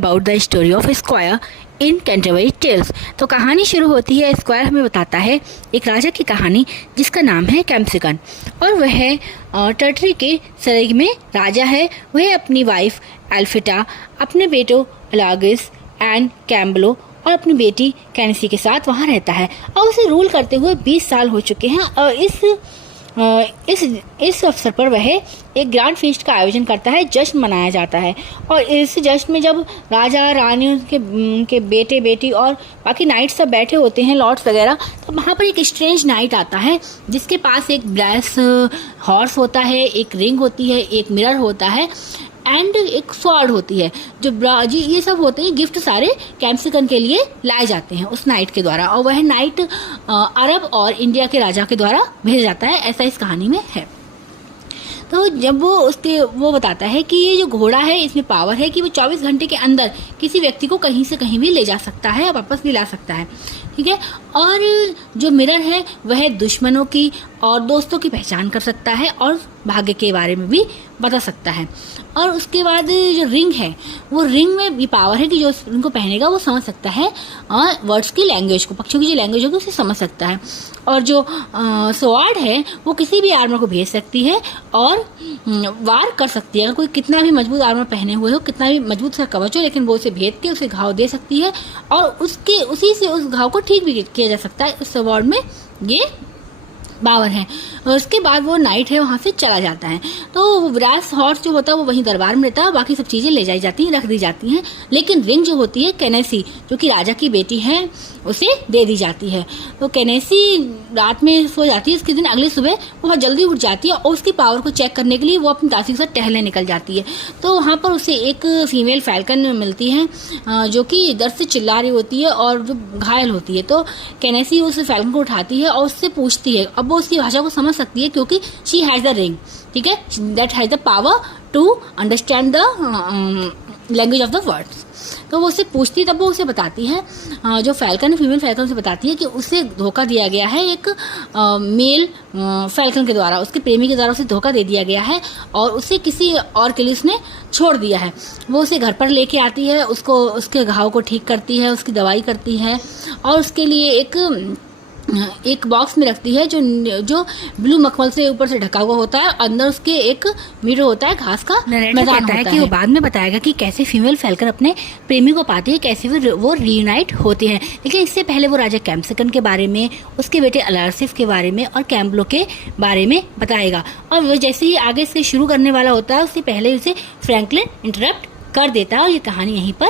About the story of squire in Canterbury Tales. तो कहानी शुरू होती है। स्क्वायर हमें बताता है एक राजा की कहानी जिसका नाम है कैम्सिकन, और वह टर्टरी के सरग में राजा है। वह अपनी वाइफ एल्फिटा, अपने बेटों अलागिस एंड कैम्बलो और अपनी बेटी कैनेसी के साथ वहाँ रहता है, और उसे रूल करते हुए 20 साल हो चुके हैं। और इस अवसर पर वह एक ग्रैंड फीस्ट का आयोजन करता है, जश्न मनाया जाता है। और इस जश्न में जब राजा रानी उनके बेटे बेटी और बाकी नाइट्स सब बैठे होते हैं, लॉर्ड्स वगैरह, तो वहाँ पर एक स्ट्रेंज नाइट आता है जिसके पास एक ब्रैस हॉर्स होता है, एक रिंग होती है, एक मिरर होता है एंड एक स्वॉर्ड होती है। जो जी ये सब होते हैं गिफ्ट सारे कैम्सिकन के लिए लाए जाते हैं उस नाइट के द्वारा, और वह नाइट अरब और इंडिया के राजा के द्वारा भेजा जाता है, ऐसा इस कहानी में है। तो जब वो बताता है कि ये जो घोड़ा है इसमें पावर है कि वो 24 घंटे के अंदर किसी व्यक्ति को कहीं से कहीं भी ले जा सकता है और वापस भी ला सकता है, ठीक है। और जो मिरर है वह दुश्मनों की और दोस्तों की पहचान कर सकता है और भाग्य के बारे में भी बता सकता है। और उसके बाद जो रिंग है, वो रिंग में भी पावर है कि जो इनको पहनेगा वो समझ सकता है और वर्ड्स की लैंग्वेज को, पक्षियों की जो लैंग्वेज होगी उसे समझ सकता है। और जो स्वॉर्ड है वो किसी भी आर्मर को भेज सकती है और वार कर सकती है। अगर कोई कितना भी मजबूत आर्मर पहने हुए हो, कितना भी मजबूत सा कवच हो, लेकिन वो उसे भेद के उसे घाव दे सकती है और उसी से उस घाव को ठीक भी किया जा सकता है। उस स्वॉर्ड में ये पावर है। और उसके बाद वो नाइट है वहाँ से चला जाता है। तो वो ब्रास हॉर्स जो होता है वो वहीं दरबार में रहता है, बाकी सब चीज़ें ले जाई जाती हैं, रख दी जाती हैं। लेकिन रिंग जो होती है कैनेसी, जो कि राजा की बेटी है, उसे दे दी जाती है। तो कैनेसी रात में सो जाती है। इसके दिन अगले सुबह वो बहुत जल्दी उठ जाती है और उसकी पावर को चेक करने के लिए वो अपनी दासी के साथ टहलने निकल जाती है। तो वहाँ पर उसे एक फीमेल फैल्कन मिलती है जो कि दर्द से चिल्ला रही होती है और जो घायल होती है। तो कैनेसी उस फैल्कन को उठाती है और उससे पूछती है। अब वो उसकी भाषा को समझ सकती है क्योंकि शी हैज द रिंग, ठीक है, that has the power to understand the language of the words. तो वो उससे पूछती है, तब वो उसे बताती है, जो फैल्कन फीमेल फैल्कन से बताती है कि उसे धोखा दिया गया है एक मेल फैल्कन के द्वारा, उसके प्रेमी के द्वारा उसे धोखा दे दिया गया है और उसे किसी और के लिए उसने छोड़ दिया है। वो उसे घर पर लेके आती है, उसको उसके घाव को ठीक करती है, उसकी दवाई करती है और उसके लिए एक बॉक्स में रखती है जो ब्लू मखमल से ऊपर से ढका हुआ होता है। अंदर उसके एक मीटर होता है, घास का मैदान होता है कि वो बाद में बताएगा कि कैसे फीमेल फैल्कन अपने प्रेमी को पाती है, कैसे वो रीयूनाइट होते हैं। लेकिन इससे पहले वो राजा कैम्सिकन के बारे में, उसके बेटे अलार्सिस के बारे में और कैम्बलो के बारे में बताएगा। और वो जैसे ही आगे से शुरू करने वाला होता है उससे पहले उसे फ्रैंकलिन इंटरप्ट कर देता है और ये कहानी यहीं पर